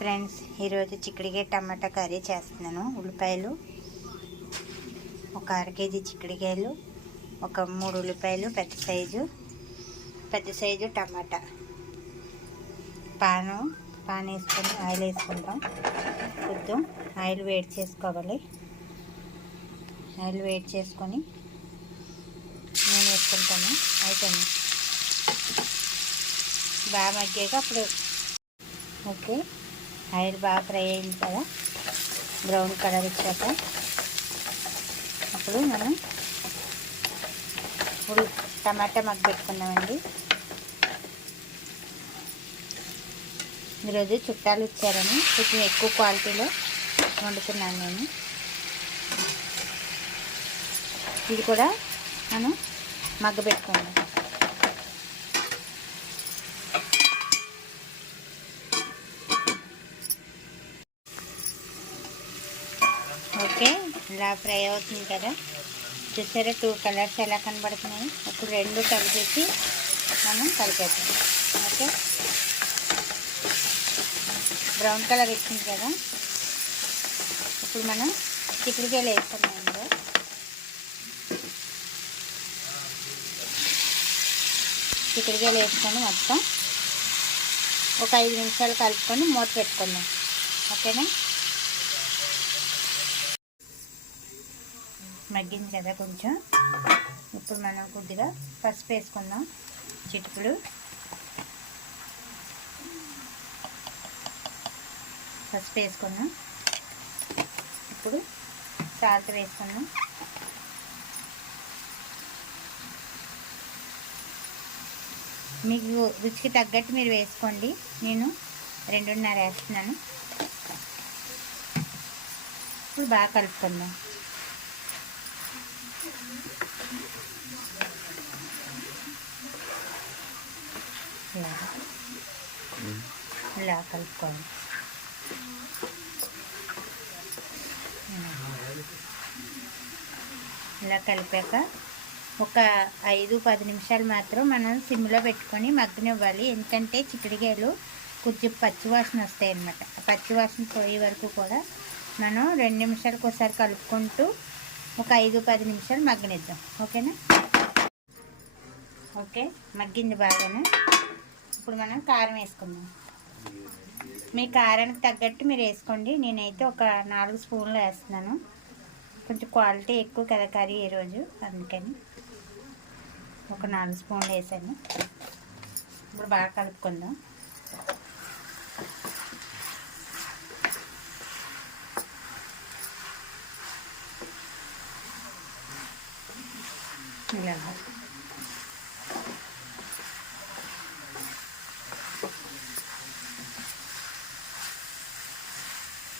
Friends, ఈరోజు చిక్కుడుకాయ టమాటా curry చేస్తున్నాను. ఉల్లిపాయలు ఒక 1/2 కేజీ, చిక్కుడుకాయలు ఒక 3 ఉల్లిపాయలు పెద్ద సైజు టమాటా. పాన్ వేసుకొని ఆయిల్ వేసుకుంటాం. కొంచెం ఆయిల్ వేడి చేసుకోవాలి. ఆయిల్ వేడి చేసుకొని నేను వేసుకుంటాను. అయితే బాగా మగ్గాక అప్పుడు ఓకే, ఆయిల్ బాగా ఫ్రై అయింది కదా, బ్రౌన్ కలర్ వచ్చాక అప్పుడు మనం టమాటా మగ్గబెట్టుకున్నామండి. ఈరోజు చుట్టాలు వచ్చారని కొంచెం ఎక్కువ క్వాలిటీలో వండుతున్నాను నేను. ఇది కూడా మనం మగ్గబెట్టుకున్నాం. ఓకే, ఇలా ఫ్రై అవుతుంది కదా, చూసారా 2 కలర్స్ ఎలా కనబడుతున్నాయి. ఇప్పుడు 2 కలిపేసి మనం కలిపేద్దాం. ఓకే, బ్రౌన్ కలర్ వచ్చింది కదా, ఇప్పుడు మనం చిక్కుడుకాయలు వేసుకున్నాం. ఇందులో చిక్కుడుకాయలు వేసుకొని మొత్తం ఒక 5 నిమిషాలు కలుపుకొని మూత పెట్టుకుందాం. ఓకేనా, మగ్గింది కదా కొంచెం. ఇప్పుడు మనం కొద్దిగా పసుపు వేసుకుందాం, చిటికెడు పసుపు వేసుకుందాం. ఇప్పుడు సాల్ట్ వేసుకుందాం. మీకు రుచికి తగ్గట్టు మీరు వేసుకోండి. నేను 2.5 వేస్తున్నాను. ఇప్పుడు బాగా కలుపుకుందాం. ఇలా కలుపుకోవాలి. ఇలా కలిపాక ఒక 5-10 నిమిషాలు మాత్రం మనం సిమ్లో పెట్టుకొని మగ్గనివ్వాలి. ఎందుకంటే చిక్కుడుకాయలు కొంచెం పచ్చివాసన వస్తాయి అన్నమాట. పచ్చివాసన పోయే వరకు కూడా మనం 2 నిమిషాలకు ఒకసారి కలుపుకుంటూ ఒక 5-10 నిమిషాలు మగ్గనిద్దాం. ఓకేనా, ఓకే, మగ్గింది బాగానే. ఇప్పుడు మనం కారం వేసుకుందాం. మీ కారానికి తగ్గట్టు మీరు వేసుకోండి. నేనైతే ఒక 4 స్పూన్లు వేస్తున్నాను. కొంచెం క్వాలిటీ ఎక్కువ కదా కర్రీ ఈరోజు, అందుకని ఒక 4 స్పూన్లు వేసాను. ఇప్పుడు బాగా కలుపుకుందాం.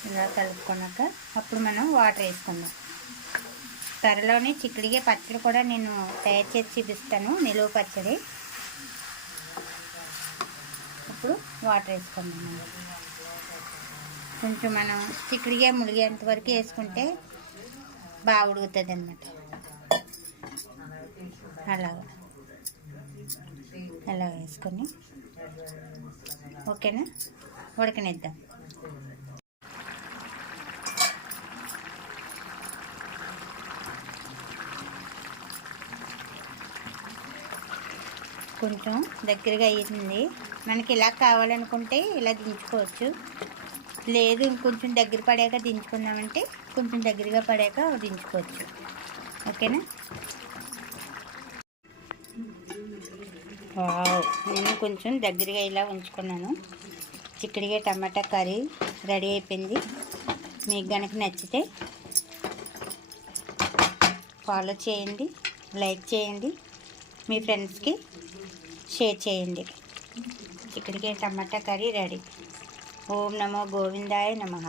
ఇలా కలుపుకున్నాక అప్పుడు మనం వాటర్ వేసుకుందాం. త్వరలోనే చిక్కుడుకాయ పచ్చడి కూడా నేను తయారు చేసి చూపిస్తాను, నిలువ పచ్చడి. ఇప్పుడు వాటర్ వేసుకుందాం. కొంచెం మనం చిక్కుడుకాయ ములిగేంత వరకు వేసుకుంటే బాగా ఉడుకుతుంది అన్నమాట. అలాగా వేసుకొని ఓకేనా, ఉడకనిద్దాం. కొంచెం దగ్గరగా అయ్యింది. మనకి ఇలా కావాలనుకుంటే ఇలా దించుకోవచ్చు. లేదు ఇంకొంచెం దగ్గర పడాక దించుకుందామంటే కొంచెం దగ్గరగా పడాక దించుకోవచ్చు. ఓకేనా, నేను కొంచెం దగ్గరగా ఇలా ఉంచుకున్నాను. చిక్కుడుకాయ టమాటా కర్రీ రెడీ అయిపోయింది. మీకు కనుక నచ్చితే ఫాలో చేయండి, లైక్ చేయండి, మీ ఫ్రెండ్స్కి షేర్ చేయండి. చిక్కుడుకాయ టమాటా కర్రీ రెడీ. ఓం నమో గోవిందాయ నమః.